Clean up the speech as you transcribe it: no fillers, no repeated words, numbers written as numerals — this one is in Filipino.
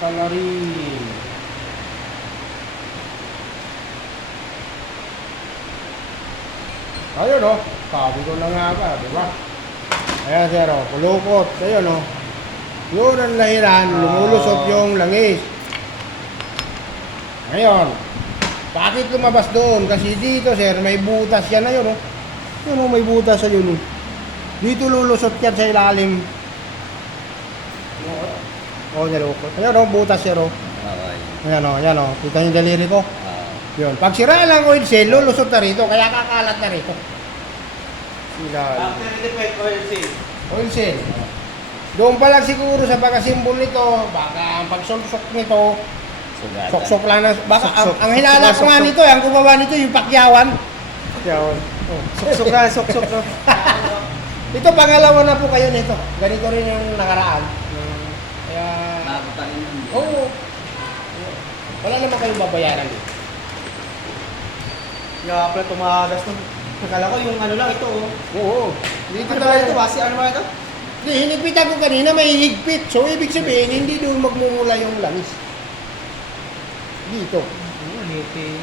Salarin. Ayun o. Sabi ko na nga ba, di ba? Ayan sir o, kulukot. Ayun o. Yun ang lahiran, lumulusot yung langis. Ngayon, bakit lumabas doon? Kasi dito sir, may butas yan na yun o. Yun o, may butas sa yun o. Dito lulusot yan sa ilalim. O, nilukot. Ayun o, butas sir o. Okay. Ayan o, yan o. Kita yung daliri ko. Ah. Yun. Pag sira lang oil seal, lulusot na rito. Kaya kakalat na rito. Sila. After defect oil seal. Oil seal. Doon pa lang siguro sa pagkasimbol nito, baka ang pagsuksok nito, Sugatan. soksok lang na, baka Suksok. ang hinala ko nga nito, ang gumawa nito, yung pakyawan. Yan. Suksok na, suksok na. Ito, pangalawa na po kayo nito. Ganito rin yung nakaraan. Kaya, Bago pa rin yun. oo. Wala naman kayong babayaran dito. Kaya pala tumagas nun. Nakala ko yung ano lang ito oh. Oo. Dito Ano ba talaga ito? Basi ano ba ito? Hindi, hinigpitan ko kanina, may higpit. So, ibig sabihin, hindi doon magmumula yung langis. Dito. Oo, niti.